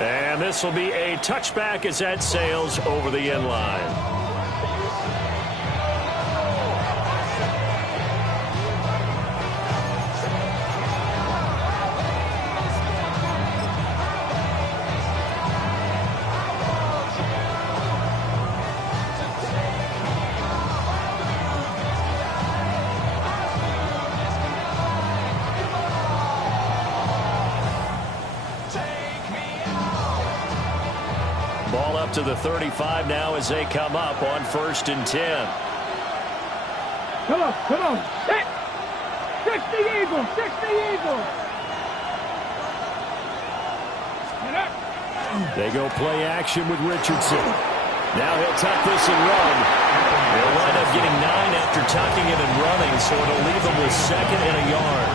And this will be a touchback as that sails over the end line. Ball up to the 35 now as they come up on 1st and 10. Come on. Fix the Eagle. They go play action with Richardson. Now he'll tuck this and run. They'll wind up getting 9 after tucking it and running, so it'll leave them with 2nd and a yard.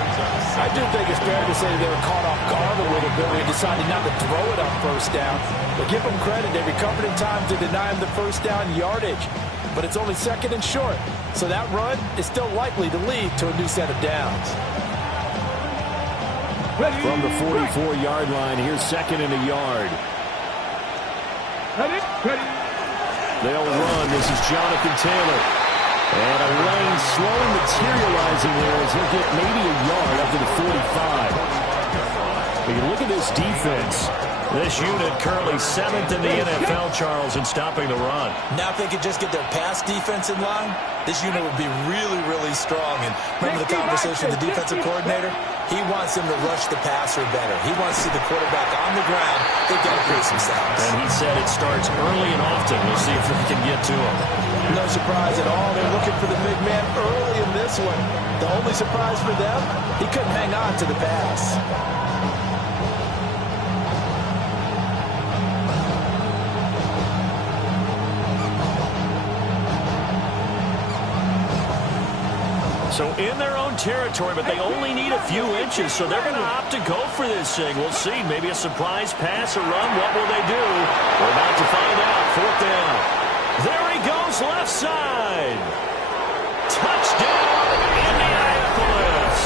I do think it's fair to say they were caught off guard a little bit when they decided not to throw it on 1st down. But give them credit. They recovered in time to deny them the 1st down yardage. But it's only 2nd and short. So that run is still likely to lead to a new set of downs. From the 44-yard line, here's 2nd and a yard. They'll run. This is Jonathan Taylor. And a lane slowly materializing there as he'll get maybe a yard up to the 45. But you look at this defense. This unit currently 7th in the NFL, Charles, in stopping the run. Now if they could just get their pass defense in line, this unit would be really, really strong. And remember the conversation with the defensive coordinator? He wants them to rush the passer better. He wants to see the quarterback on the ground. They've got to create some sacks. And he said it starts early and often. We'll see if they can get to him. No surprise at all. They're looking for the big man early in this one. The only surprise for them, he couldn't hang on to the pass. So in their own territory, but they only need a few inches, so they're going to opt to go for this thing. We'll see. Maybe a surprise pass or run. What will they do? We're about to find out. 4th down. There he goes, left side. Touchdown, Indianapolis.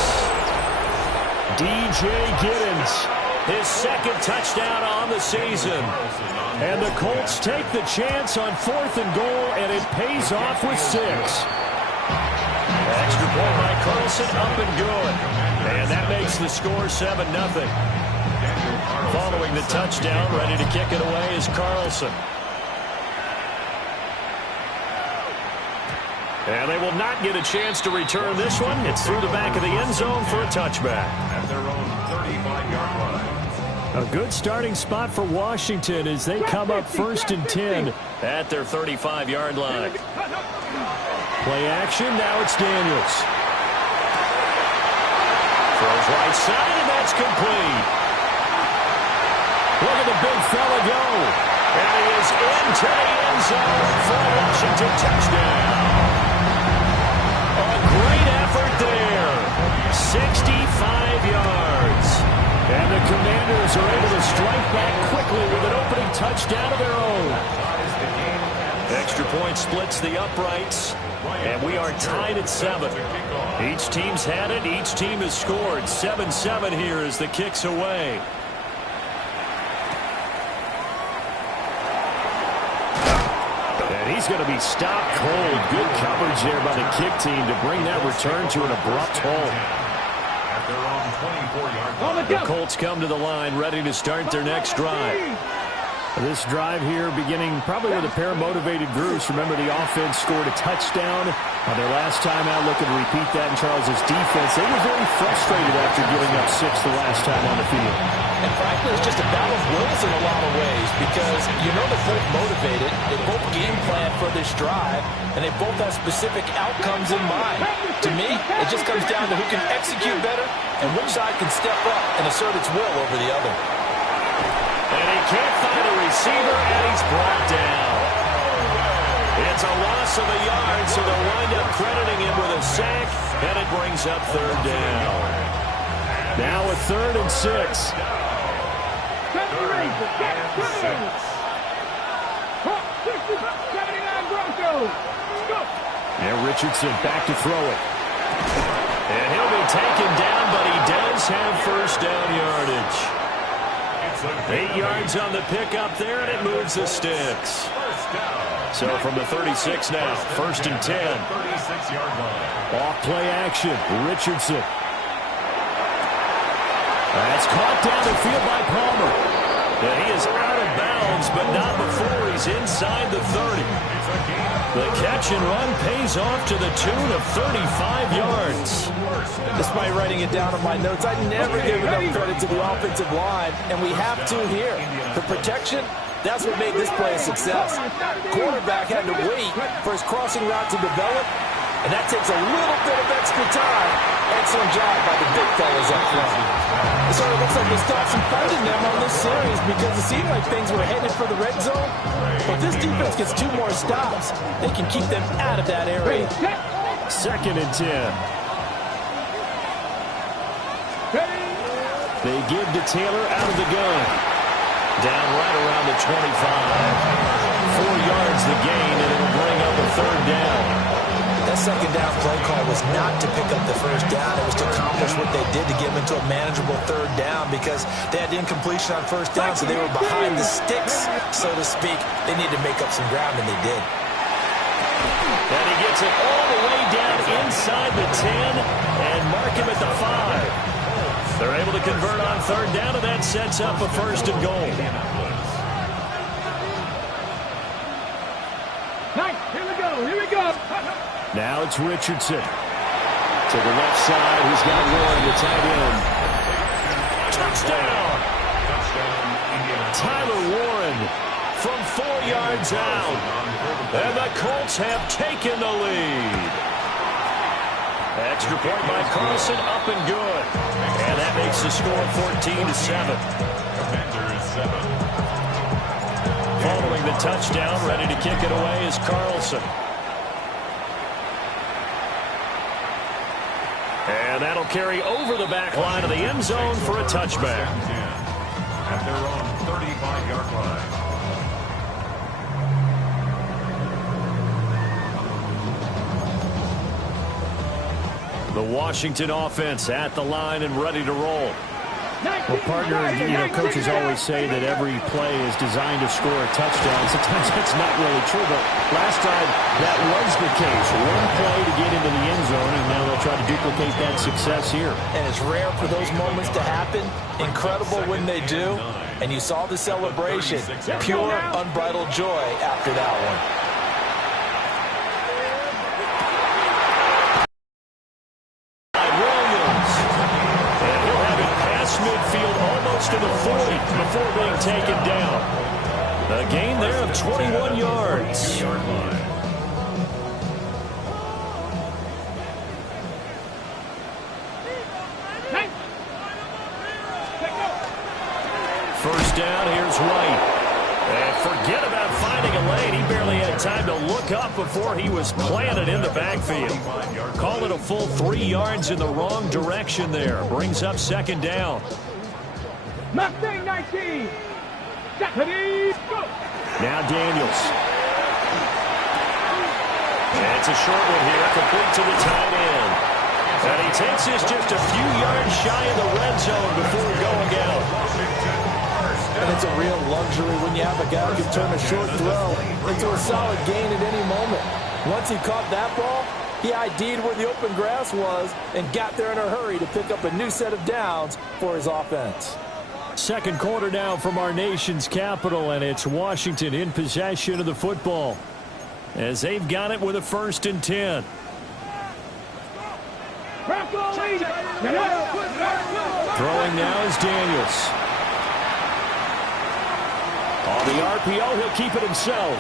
DJ Giddens, his 2nd touchdown on the season. And the Colts take the chance on 4th and goal, and it pays off with 6. Extra point by Carlson, up and good. And that makes the score 7-0. Following the touchdown, ready to kick it away is Carlson. And they will not get a chance to return this one. It's through the back of the end zone for a touchback. At their own 35-yard line. A good starting spot for Washington as they come up 1st and 10 at their 35-yard line. Play action, now it's Daniels. Throws right side, and that's complete. Look at the big fella go. And he is into the end zone for a Washington touchdown. A great effort there. 65 yards. And the Commanders are able to strike back quickly with an opening touchdown of their own. Extra point splits the uprights. And we are tied at 7. Each team's had it. Each team has scored. 7-7 here as the kick's away. And he's going to be stopped cold. Good coverage there by the kick team to bring that return to an abrupt halt. At their own 24-yard line. The Colts come to the line, ready to start their next drive. This drive here beginning probably with a pair of motivated groups. Remember, the offense scored a touchdown on their last time out, looking to repeat that in Charles's defense. They were very frustrated after giving up 6 the last time on the field. And frankly, it's just a battle of wills in a lot of ways because you know they're both motivated. They both game plan for this drive, and they both have specific outcomes in mind. To me, it just comes down to who can execute better and which side can step up and assert its will over the other. And he can't find a receiver, and he's brought down. It's a loss of a yard, so they'll wind up crediting him with a sack, and it brings up 3rd down. Now a 3rd and 6. And Richardson back to throw it. And he'll be taken down, but he does have 1st down yardage. 8 yards on the pickup there, and it moves the sticks. So from the 36 now, 1st and 10. 36-yard line. Off play action, Richardson. That's caught down the field by Palmer. And he is out of bounds, but not before he's inside the 30. The catch and run pays off to the tune of 35 yards. Despite writing it down in my notes, I never give enough credit to the offensive line, and we have to here. The protection, that's what made this play a success. Quarterback had to wait for his crossing route to develop, and that takes a little bit of extra time. Excellent job by the big fellas up front. It sort of looks like they stopped some funding them on this series because it seemed like things were headed for the red zone. But this defense gets 2 more stops. They can keep them out of that area. 2nd and 10. They give to Taylor out of the gun. Down right around the 25. 4 yards the gain, and it'll bring up a 3rd down. That 2nd down play call was not to pick up the 1st down. It was to accomplish what they did to get them into a manageable 3rd down because they had incompletion on 1st down, so they were behind the sticks, so to speak. They needed to make up some ground, and they did. And he gets it all the way down inside the 10 and mark him at the 5. They're able to convert on 3rd down, and that sets up a 1st and goal. Nice. Here we go. Now it's Richardson. To the left side, he's got Warren, the tight end. Touchdown! Tyler Warren from 4 yards out. And the Colts have taken the lead. Extra point by Carlson, up and good. And that makes the score 14-7. Following the touchdown, ready to kick it away is Carlson. And that'll carry over the back line of the end zone for a touchback. At their own 35-yard line. The Washington offense at the line and ready to roll. Well, partner, coaches always say that every play is designed to score a touchdown. Sometimes that's not really true, but last time that was the case. One play to get into the end zone, and now they'll try to duplicate that success here. And it's rare for those moments to happen. Incredible when they do. And you saw the celebration. Pure, unbridled joy after that one. Midfield almost to the 40 before being taken down. A gain there of 21 yards. First down, here's Wright. And forget about finding a lane. He barely had time to look up before he was planted in the backfield. Call it a full 3 yards in the wrong direction there. Brings up 2nd down. Mustang 19. Now Daniels. And it's a short one here, complete to the tight end. And he takes this just a few yards shy of the red zone before going out. And it's a real luxury when you have a guy who can turn a short throw into a solid gain at any moment. Once he caught that ball, he ID'd where the open grass was and got there in a hurry to pick up a new set of downs for his offense. 2nd quarter now from our nation's capital, and it's Washington in possession of the football as they've got it with a 1st and 10. Throwing now is Daniels. On the RPO, he'll keep it himself.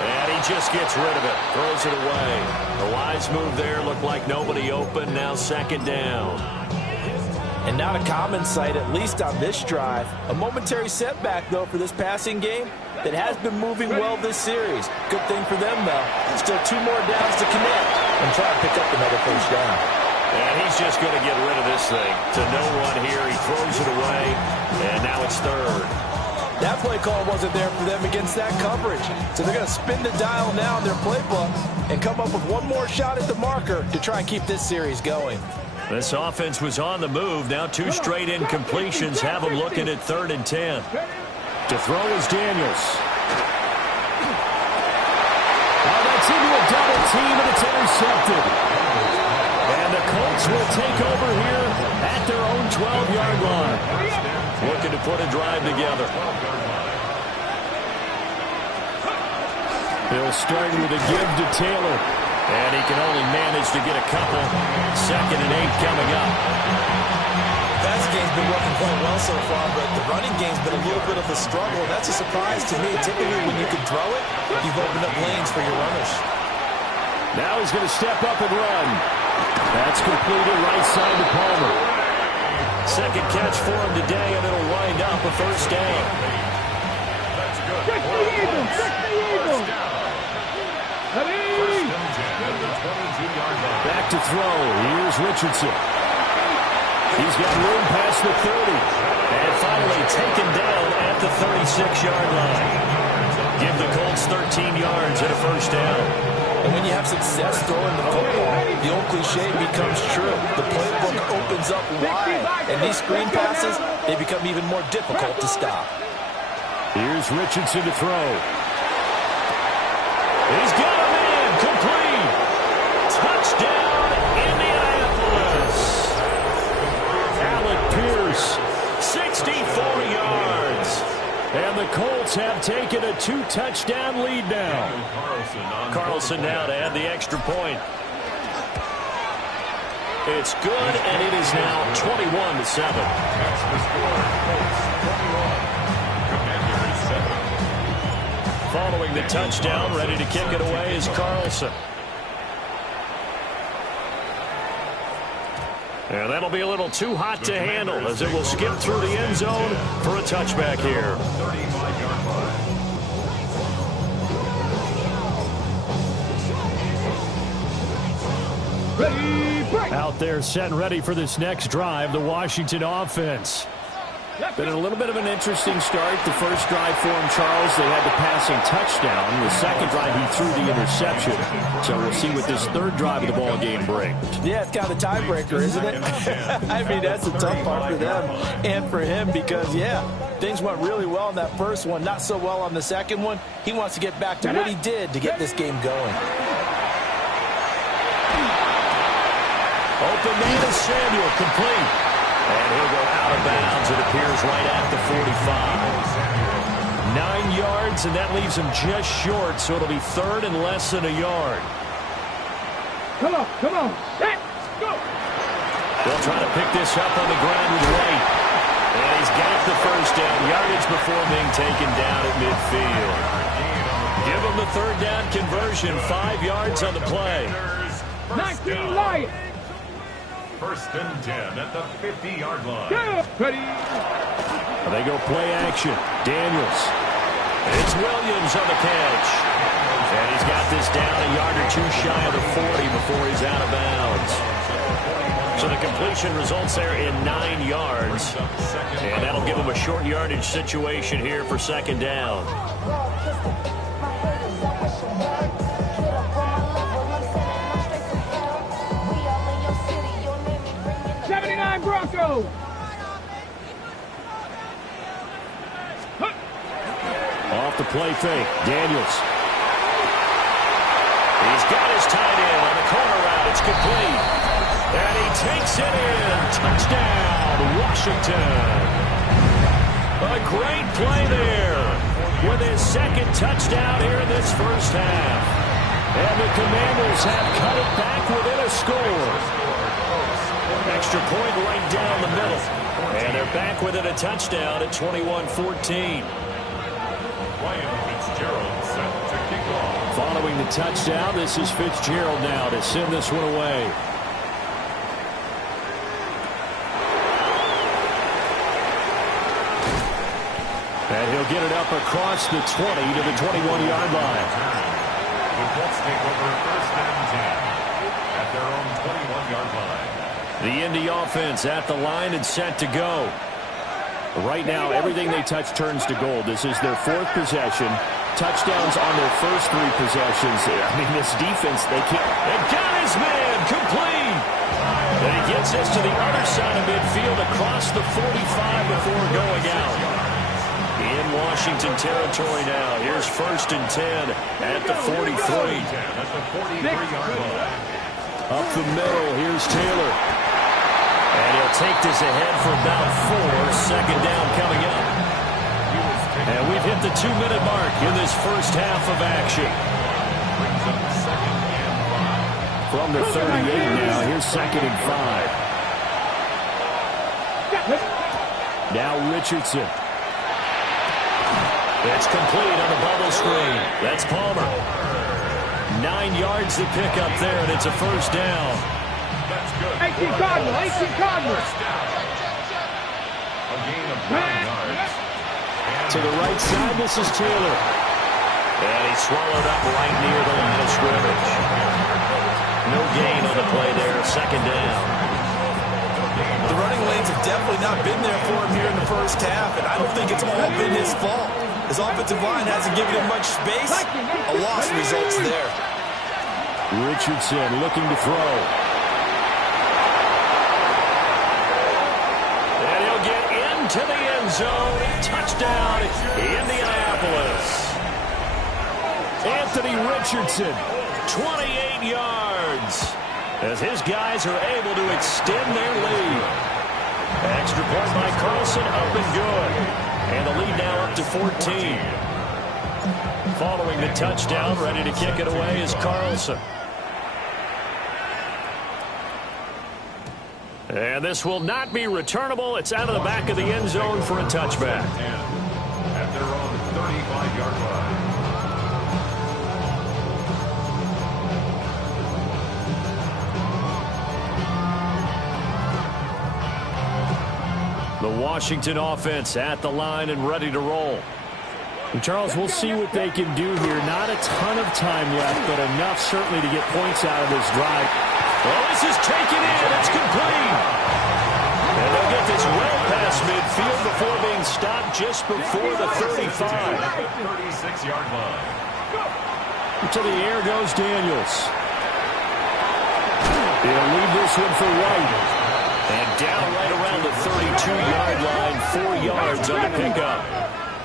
And he just gets rid of it. Throws it away. The wise move there. Looked like nobody open. Now 2nd down. And not a common sight, at least on this drive. A momentary setback, though, for this passing game that has been moving well this series. Good thing for them, though. Still 2 more downs to connect and try to pick up another 1st down. And he's just going to get rid of this thing. To no one here. He throws it away. And now it's 3rd. That play call wasn't there for them against that coverage. So they're going to spin the dial now in their playbook and come up with one more shot at the marker to try and keep this series going. This offense was on the move. Now 2 straight incompletions have them looking at 3rd and 10. To throw is Daniels. Oh, that's into a double team, and it's intercepted. And the Colts will take over here at their own 12-yard line. Looking to put a drive together. He'll start with a give to Taylor. And he can only manage to get a couple. 2nd and 8 coming up. Pass game's been working quite well so far, but the running game's been a little bit of a struggle. That's a surprise to me. Typically, when you can throw it, you've opened up lanes for your runners. Now he's going to step up and run. That's completed right side to Palmer. 2nd catch for him today, and it'll wind up a 1st down. Check the Eagles! Check the Eagles! Back to throw. Here's Richardson. He's got room past the 30. And finally taken down at the 36-yard line. Give the Colts 13 yards and a 1st down. And when you have success throwing the football, the old cliche becomes true. The playbook opens up wide. And these screen passes, they become even more difficult to stop. Here's Richardson to throw. He's got a man. Complete. Touchdown, Indianapolis. Alec Pierce. 64 yards. And the Colts have taken a 2-touchdown lead now. Carlson now to add the extra point. It's good, and it is now 21-7. Following the touchdown, ready to kick it away is Carlson. And that'll be a little too hot to handle as it will skip through the end zone for a touchback here. Out there set and ready for this next drive, the Washington offense. Been a little bit of an interesting start. The first drive for him, Charles, they had the passing touchdown. The second drive, he threw the interception. So we'll see what this 3rd drive of the ball game brings. Yeah, it's kind of a tiebreaker, isn't it? I mean, that's the tough part for them and for him because, yeah, things went really well in that first one, not so well on the second one. He wants to get back to what he did to get this game going. Open man is Samuel, complete. And he'll go out of bounds, it appears, right at the 45. 9 yards, and that leaves him just short, so it'll be 3rd and less than a yard. Come on, set, go! They'll try to pick this up on the ground with White. And he's got the 1st down, yardage before being taken down at midfield. Give him the 3rd down conversion, 5 yards on the play. 19 Lions! 1st and 10 at the 50-yard line. Ready? They go play action. Daniels. It's Williams on the catch. And he's got this down a yard or 2 shy of the 40 before he's out of bounds. So the completion results there in 9 yards. And that'll give him a short yardage situation here for 2nd down. Broncos! Off the play fake. Daniels. He's got his tight end on the corner route. It's complete. And he takes it in. Touchdown, Washington. A great play there with his 2nd touchdown here in this first half. And the Commanders have cut it back within a score. Extra point right down the middle. And they're back within a touchdown at 21-14. Following the touchdown, this is Fitzgerald now to send this one away. And he'll get it up across the 20 to the 21-yard line. The Colts take over 1st and 10 at their own 21-yard line. The Indy offense at the line and set to go. Right now, everything they touch turns to gold. This is their 4th possession. Touchdowns on their first 3 possessions. I mean, this defense, they can't. And got his man complete. And he gets this to the other side of midfield across the 45 before going out. In Washington territory now. Here's 1st and 10 at the 43. Up the middle, here's Taylor. And he'll take this ahead for about 4. 2nd down coming up. And we've hit the 2-minute mark in this first half of action. From the 38 now, here's 2nd and 5. Now Richardson. It's complete on the bubble screen. That's Palmer. 9 yards to pick up there, and it's a 1st down. 18 Cardinal, 18 Cardinal. A gain of 9 yards. To the right side, this is Taylor. And he's swallowed up right near the line of scrimmage. No gain on the play there, 2nd down. The running lanes have definitely not been there for him here in the first half, and I don't think it's all been his fault. His offensive line hasn't given him much space. A loss results there. Richardson looking to throw. And he'll get into the end zone. Touchdown, Indianapolis. Anthony Richardson, 28 yards. As his guys are able to extend their lead. Extra point by Carlson, up and good. And the lead now up to 14. Following the touchdown, ready to kick it away is Carlson. And this will not be returnable. It's out of the back of the end zone for a touchback. At their own 35-yard line. The Washington offense at the line and ready to roll. And Charles, we'll see what they can do here. Not a ton of time left, but enough certainly to get points out of this drive. Well, this is taken in. It's complete. And they'll get this well past midfield before being stopped just before the 35. 36-yard line. To the air goes Daniels. He'll leave this one for White. And down right around the 32-yard line, 4 yards on the pickup.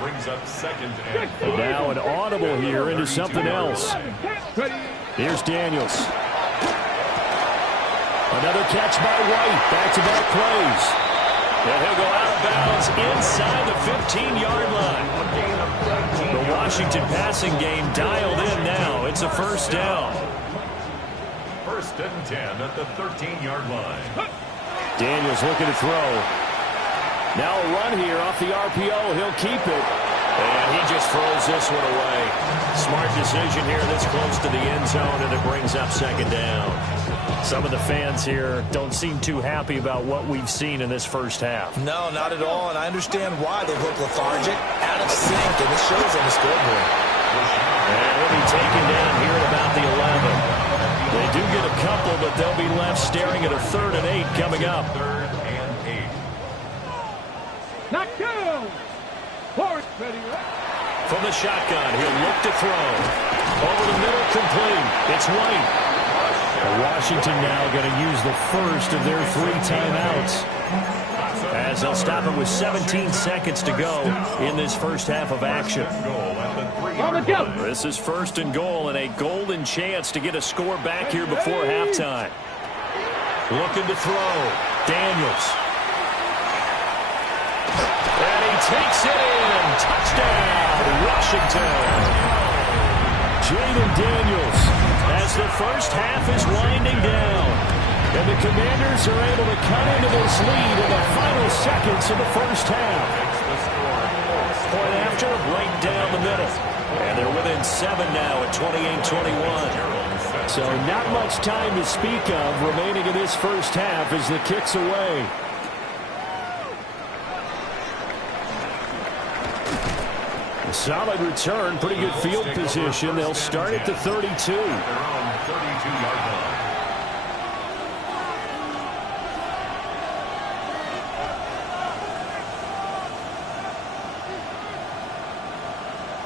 Brings up 2nd and 5. Now an audible here into something else. Here's Daniels. Another catch by White. Back-to-back plays. And he'll go out of bounds inside the 15-yard line. The Washington passing game dialed in now. It's a 1st down. 1st and 10 at the 13-yard line. Daniels looking to throw. Now a run here off the RPO. He'll keep it. And he just throws this one away. Smart decision here this close to the end zone, and it brings up 2nd down. Some of the fans here don't seem too happy about what we've seen in this first half. No, not at all, and I understand why they look lethargic, out of sync, and it shows on the scoreboard. And he'll be taken down here at about the 11. They do get a couple, but they'll be left staring at a 3rd and 8 coming up. 3rd and 8. Knock down. Forward, ready. From the shotgun, he'll look to throw. Over the middle, complete. It's White. Washington now going to use the first of their 3 timeouts. As they'll stop it with 17 seconds to go in this first half of action. This is 1st and goal, and a golden chance to get a score back here before halftime. Looking to throw. Daniels. And he takes it in. Touchdown, Washington. Jaden Daniels. As the first half is winding down. And the Commanders are able to cut into this lead in the final seconds of the first half. Point after, right down the middle. And they're within 7 now at 28-21. So not much time to speak of remaining in this first half as the kick's away. A solid return, pretty good field position. They'll start at the 32. Their own 32-yard line.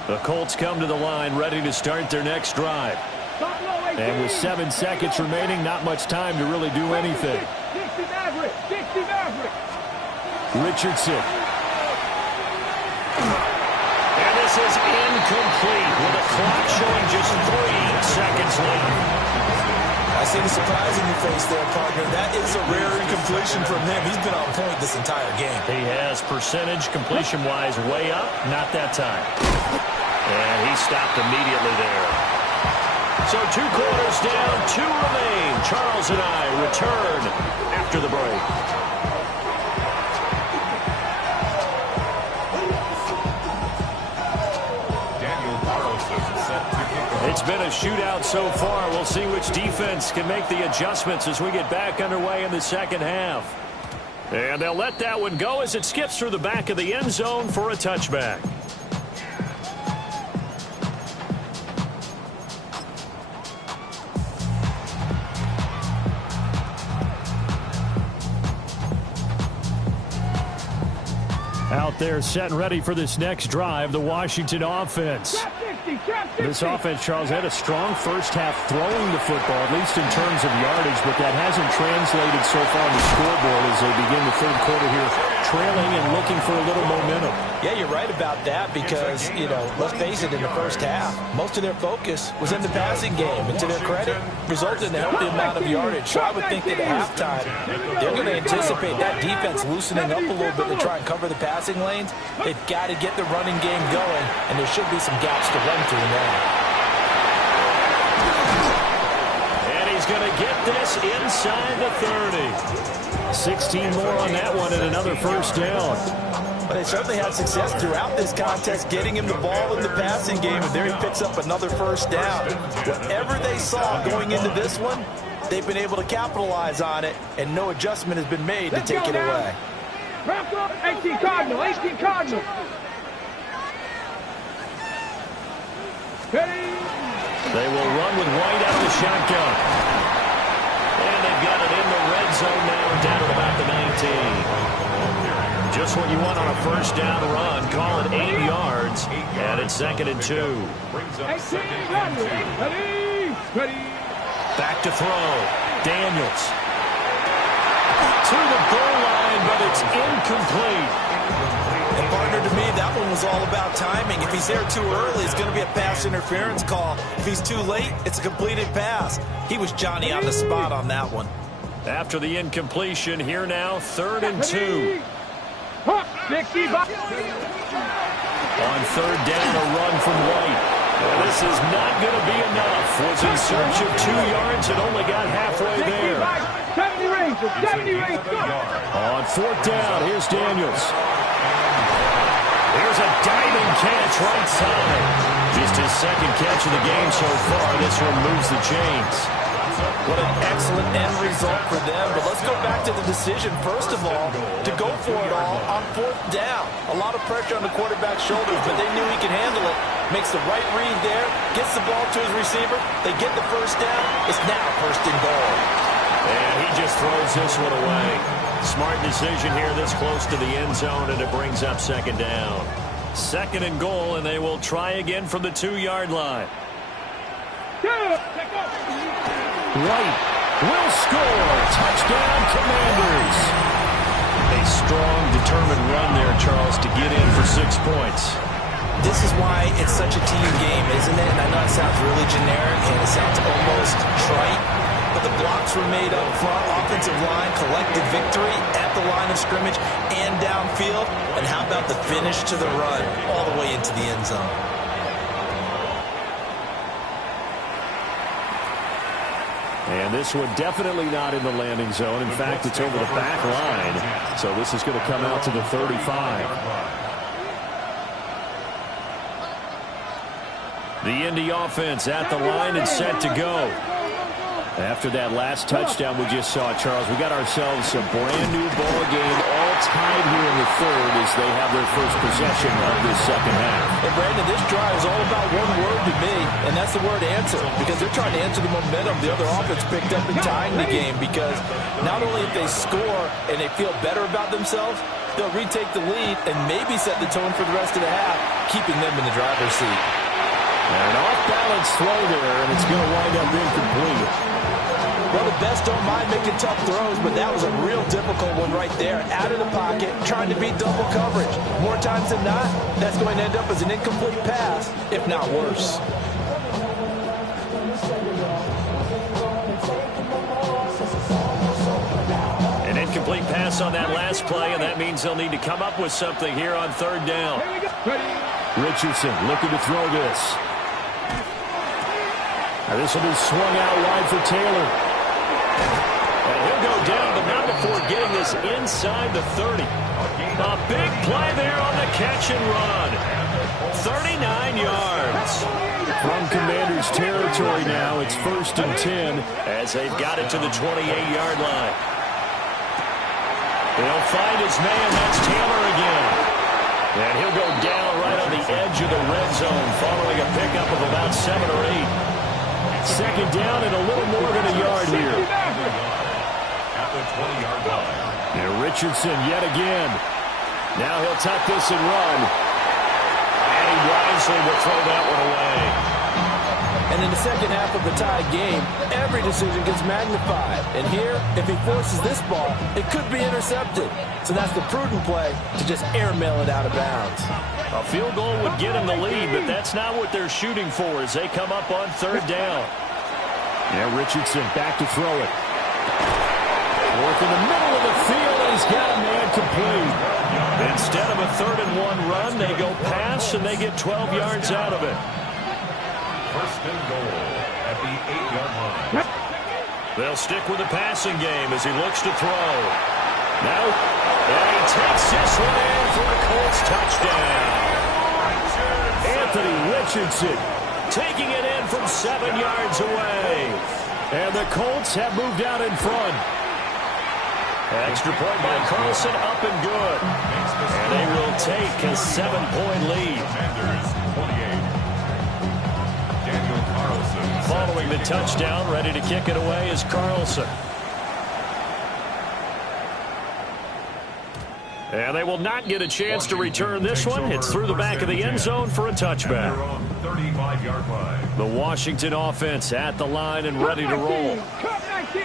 The Colts come to the line ready to start their next drive. And with 7 seconds remaining, not much time to really do anything. Maverick. 60 Maverick. Richardson. And this is incomplete with the clock showing just 3 seconds left. I see the surprise in your face there, partner. That is a rare incompletion from him. He's been on point this entire game. He has percentage completion-wise way up, not that time. And he stopped immediately there. So 2 quarters down, 2 remain. Charles and I return after the break. It's been a shootout so far. We'll see which defense can make the adjustments as we get back underway in the second half. And they'll let that one go as it skips through the back of the end zone for a touchback. Out there set and ready for this next drive, the Washington offense. This offense, Charles, had a strong first half throwing the football, at least in terms of yardage, but that hasn't translated so far on the scoreboard as they begin the third quarter here, trailing and looking for a little momentum. Yeah, you're right about that because, let's face it, in the first half, most of their focus was in the passing game. And to their credit, resulted in a healthy amount of yardage. So I would think that at halftime, they're going to anticipate that defense loosening up a little bit to try and cover the passing lanes. They've got to get the running game going, and there should be some gaps to run through now. And he's going to get this inside the 30. 16 more on that one and another first down. But they certainly had success throughout this contest getting him the ball in the passing game, and there he picks up another first down. Whatever they saw going into this one, they've been able to capitalize on it, and no adjustment has been made to take it away. 18 Cardinal, 18 Cardinal. They will run with White out of the shotgun. And they've got it in the red zone now, down at about the 19. Just what you want on a first down run. Call it 8 yards, and it's 2nd and 2. Back to throw. Daniels. To the goal line, but it's incomplete. And partner, to me, that one was all about timing. If he's there too early, it's going to be a pass interference call. If he's too late, it's a completed pass. He was Johnny on the spot on that one. After the incompletion, here now, 3rd and 2. On 3rd down, a run from White. Well, this is not going to be enough. Was in search of 2 yards and only got halfway there. 70 range. On 4th down, here's Daniels. Here's a diving catch right side. Just his 2nd catch of the game so far. This one moves the chains. What an excellent end result for them. But let's go back to the decision, first of all, to go for it all on 4th down. A lot of pressure on the quarterback's shoulders, but they knew he could handle it. Makes the right read there, gets the ball to his receiver. They get the first down. It's now 1st and goal. And he just throws this one away. Smart decision here this close to the end zone, and it brings up 2nd down. 2nd and goal, and they will try again from the 2-yard line. White will score. Touchdown, Commanders. A strong, determined run there, Charles, to get in for 6 points. This is why it's such a team game, isn't it? And I know it sounds really generic, and it sounds almost trite. But the blocks were made up front, offensive line, collected victory at the line of scrimmage and downfield. And how about the finish to the run all the way into the end zone? And this one definitely not in the landing zone. In fact, it's over the back line. So this is going to come out to the 35. The Indy offense at the line and set to go. After that last touchdown we just saw, Charles, we got ourselves a brand-new ball game, all tied here in the 3rd as they have their first possession of this 2nd half. And, Brandon, this drive is all about one word to me, and that's the word answer, because they're trying to answer the momentum the other offense picked up in tying the game, because not only if they score and they feel better about themselves, they'll retake the lead and maybe set the tone for the rest of the half, keeping them in the driver's seat. An off-balance throw there, and it's going to wind up incomplete. Well, the best don't mind making tough throws, but that was a real difficult one right there. Out of the pocket, trying to beat double coverage. More times than not, that's going to end up as an incomplete pass, if not worse. An incomplete pass on that last play, and that means they'll need to come up with something here on third down. Richardson looking to throw this. Now this will be swung out wide for Taylor. And he'll go down, but not before getting this inside the 30. A big play there on the catch and run. 39 yards. From Commanders territory now, it's 1st and 10. As they've got it to the 28-yard line. They'll find his man. That's Taylor again. And he'll go down right on the edge of the red zone following a pickup of about 7 or 8. 2nd down and a little more than a yard here. At the 20-yard line. And Richardson yet again. Now he'll tuck this and run. And he wisely will throw that one away. And in the second half of the tied game, every decision gets magnified. And here, if he forces this ball, it could be intercepted. So that's the prudent play to just airmail it out of bounds. A field goal would get him the lead, but that's not what they're shooting for as they come up on 3rd down. Yeah, Richardson back to throw it. Work in the middle of the field, and he's got a man complete. Instead of a 3rd and 1 run, they go pass, and they get 12 yards out of it. 1st and goal at the 8-yard line. They'll stick with the passing game as he looks to throw. Now, and he takes this one in for a Colts touchdown. Anthony Richardson Taking it in from 7 yards away. And the Colts have moved out in front. Extra point by Carlson, up and good. And they will take a 7-point lead. Following the touchdown, ready to kick it away is Carlson. And they will not get a chance to return this one. It's through the back of the end zone for a touchback. The Washington offense at the line and ready to roll.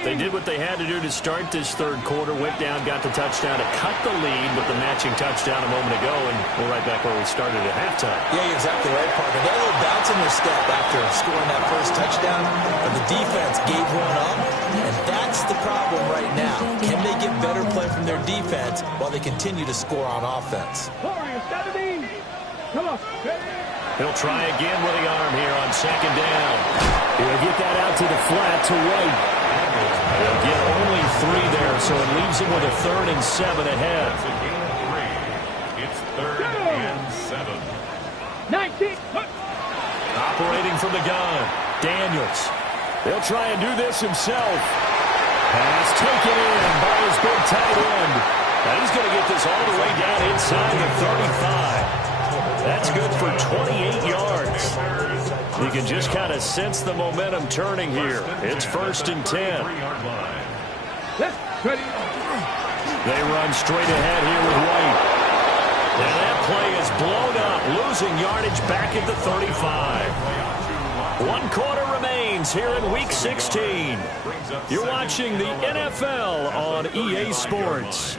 They did what they had to do to start this 3rd quarter. Went down, got the touchdown to cut the lead with the matching touchdown a moment ago. And we're right back where we started at halftime. Yeah, you're exactly right, partner. They had a little bounce in their step after scoring that first touchdown. But the defense gave one up. And that's the problem right now. Can they get better play from their defense while they continue to score on offense? He'll try again with the arm here on 2nd down. He'll get that out to the flat to White. They'll get only 3 there, so it leaves him with a 3rd and 7 ahead. It's 3rd and 7. 19. Operating from the gun, Daniels. They'll try and do this himself. Pass taken in by his big tight end. Now he's going to get this all the way down inside the 35. That's good for 28 yards. You can just kind of sense the momentum turning here. It's 1st and 10. They run straight ahead here with White. And that play is blown up, losing yardage back at the 35. 1 quarter remains here in Week 16. You're watching the NFL on EA Sports.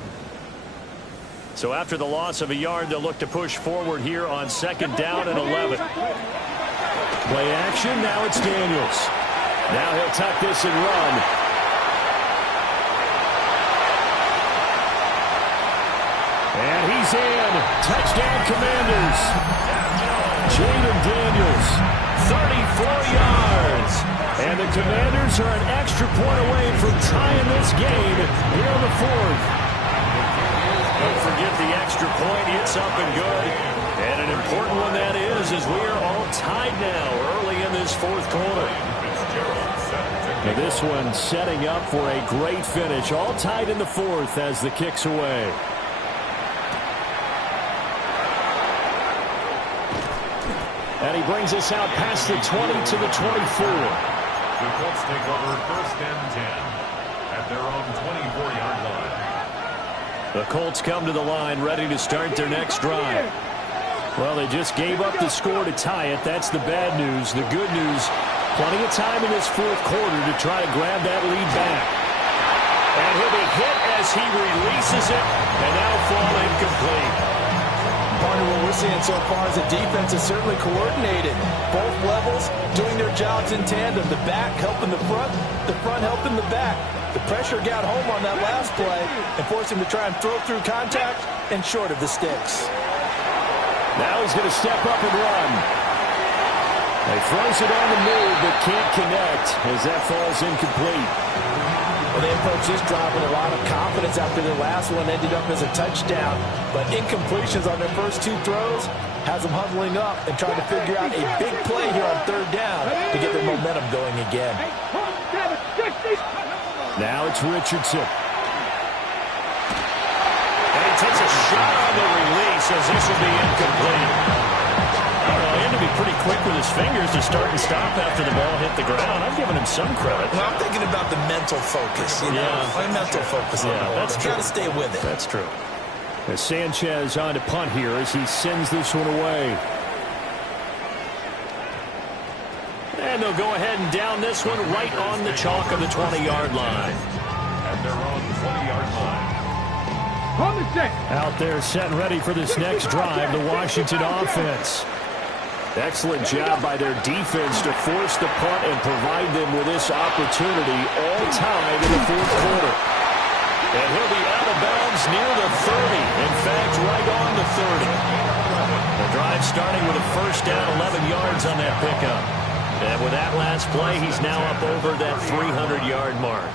So after the loss of a yard, they'll look to push forward here on 2nd down and 11. Play action, now it's Daniels. Now he'll tuck this and run. And he's in. Touchdown, Commanders. Jaden Daniels, 34 yards. And the Commanders are an extra point away from tying this game here in the 4th. Don't forget the extra point. It's up and good. And an important one that is, as we are all tied now early in this 4th quarter. Now this one setting up for a great finish. All tied in the 4th as the kick's away. And he brings us out past the 20 to the 24. The Colts take over 1st and 10 at their own 24-yard line. The Colts come to the line ready to start their next drive. Well, they just gave up the score to tie it. That's the bad news. The good news, Plenty of time in this fourth quarter to try to grab that lead back. And he'll be hit as he releases it, and that'll fall incomplete. Partner, what we're seeing so far is the defense is certainly coordinated. Both levels doing their jobs in tandem. The back helping the front helping the back. The pressure got home on that last play and forced him to try and throw through contact and short of the sticks. Now he's going to step up and run. He throws it on the move but can't connect as that falls incomplete. Well, they approached this drive with a lot of confidence after their last one ended up as a touchdown. But incompletions on their first two throws has them huddling up and trying to figure out a big play here on third down to get their momentum going again. Now it's Richardson. And he takes a shot on the release as this will be incomplete. I don't know, he had to be pretty quick with his fingers to start and stop after the ball hit the ground. I'm giving him some credit. Well, I'm thinking about the mental focus, you know. Yeah. Mental focus. Yeah, that's true. Try to stay with it. That's true. As Sanchez on to punt here as he sends this one away. And they'll go ahead and down this one right on the chalk of the 20-yard line. At their own 20-yard line. Out there set and ready for this next drive, the Washington offense. Excellent job by their defense to force the punt and provide them with this opportunity all time in the fourth quarter. And he'll be out of bounds near the 30. In fact, right on the 30. The drive starting with a first down, 11 yards on that pickup. And with that last play, he's now up over that 300-yard mark.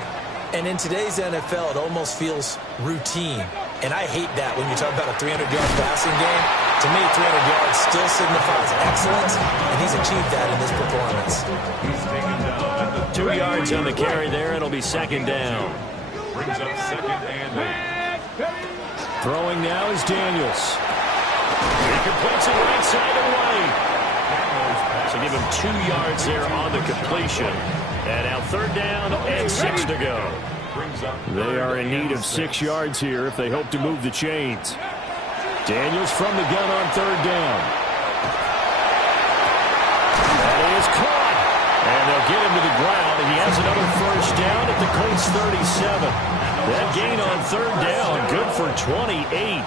And in today's NFL, it almost feels routine. And I hate that when you talk about a 300-yard passing game. To me, 300 yards still signifies excellence, and he's achieved that in this performance. He's taken down at the 2 yards on the carry there. It'll be second down. brings up second and 8. Throwing now is Daniels. He completes it right side away. So give him 2 yards there on the completion. And now third down and 6 to go. They are in need of 6 yards here if they hope to move the chains. Daniels from the gun on third down. That is caught. And they'll get him to the ground. And he has another first down at the Colts 37. That gain on third down, good for 28.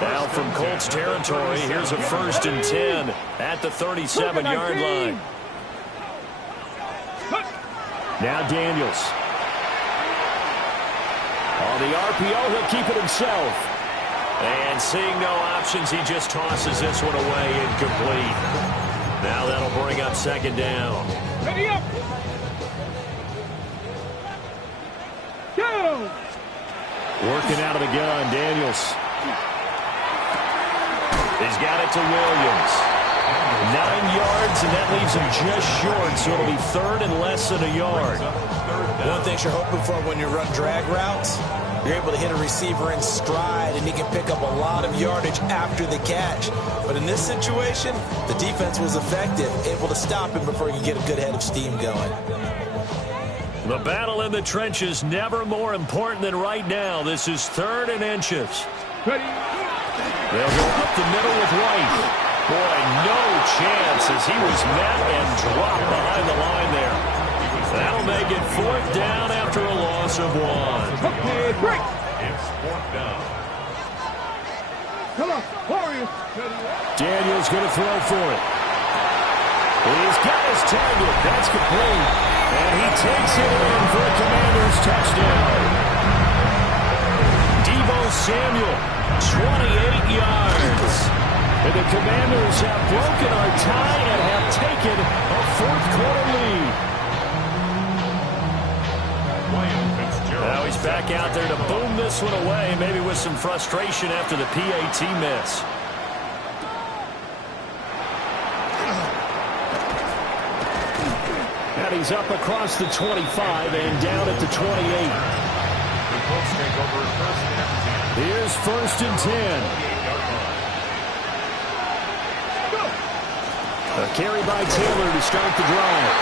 Now from Colts territory, here's a 1st and 10 at the 37-yard line. Now Daniels. On the RPO, he'll keep it himself. And seeing no options, he just tosses this one away incomplete. Now that'll bring up second down. Ready up. Go. Working out of the gun, Daniels. He's got it to Williams. 9 yards, and that leaves him just short, so it'll be third and less than a yard. One thing you're hoping for when you run drag routes, you're able to hit a receiver in stride, and he can pick up a lot of yardage after the catch. But in this situation, the defense was effective, able to stop him before he could get a good head of steam going. The battle in the trenches never more important than right now. This is third and inches. Ready. They'll go up the middle with White. Boy, no chance as he was met and dropped behind the line there. That'll make it fourth down after a loss of 1. Okay, break. It's fourth down. Come on, Warriors. Daniels going to throw for it. He's got his target. That's complete. And he takes it in for a Commanders touchdown. Deebo Samuel, 28 yards. And the Commanders have broken our tie and have taken a fourth quarter lead. Now he's back out there to boom this one away, maybe with some frustration after the PAT miss. And he's up across the 25 and down at the 28. The Colts take over first and 10. Here's 1st and 10. A carry by Taylor to start the drive.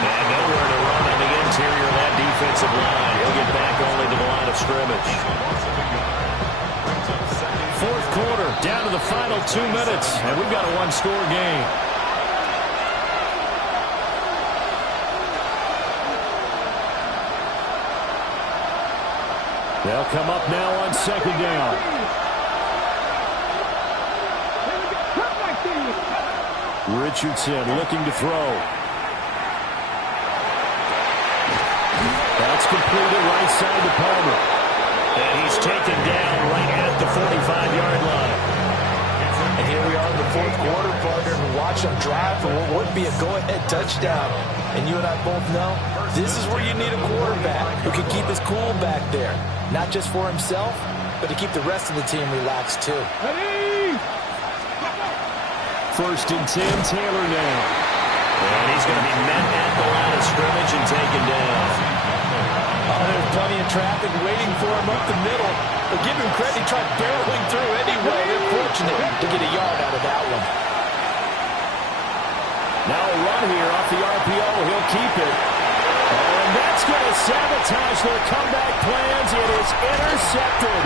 And nowhere to run on the interior of that defensive line. He'll get back only to the line of scrimmage. Fourth quarter, down to the final 2 minutes, and we've got a one-score game. They'll come up now on second down. Richardson looking to throw. That's completed right side to Palmer. And he's taken down right at the 45-yard line. And here we are in the fourth quarter, partner, and watch them drive for what would be a go-ahead touchdown. And you and I both know this is where you need a quarterback who can keep his cool back there. Not just for himself, but to keep the rest of the team relaxed too. First and 10, Taylor now. And he's going to be met at the line of scrimmage and taken down. Oh, there's plenty of traffic waiting for him up the middle. But give him credit, he tried barreling through anyway. They're fortunate to get a yard out of that one. Now a run here off the RPO. He'll keep it. And that's going to sabotage their comeback plans. It is intercepted.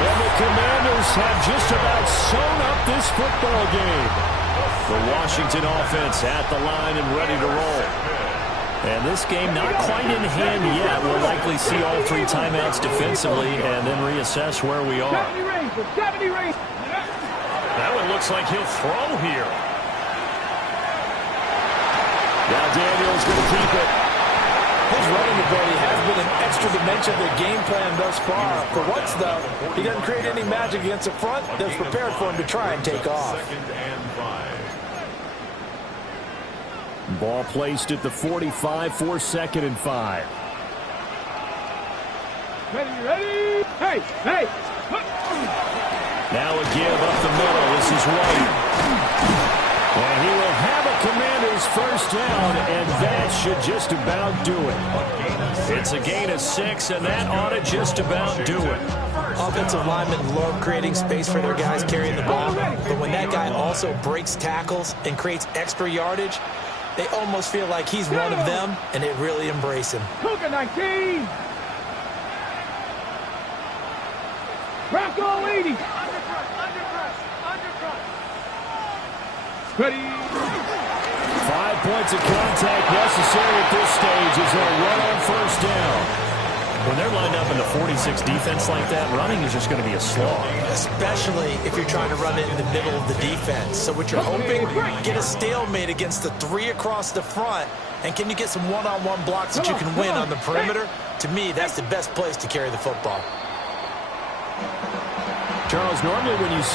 And the Commanders have just about sewn up this football game. The Washington offense at the line and ready to roll. And this game not quite in hand yet. We'll likely see all three timeouts defensively and then reassess where we are. That one looks like he'll throw here. Now Daniel's going to keep it. His running ability has been an extra dimension of the game plan thus far. For once, though, he doesn't create any magic against the front that's prepared for him to try and take off. Ball placed at the 45 for 2nd and 5. Ready? Hey! Now a give up the middle. This is White. And he will have a Commanders first down, and that should just about do it. It's a gain of 6, and that ought to just about do it. Offensive linemen love creating space for their guys carrying the ball, but when that guy also breaks tackles and creates extra yardage, they almost feel like he's one of them, and they really embrace him. Cougar 19. Bronco 80. Ready. 5 points of contact necessary at this stage as they'll run on first down. When they're lined up in the 46 defense like that, running is just going to be a slog. Especially if you're trying to run it in the middle of the defense. So what you're hoping, get a stalemate against the 3 across the front, and can you get some one-on-one blocks that you can win on the perimeter? To me, that's the best place to carry the football. Charles, normally when you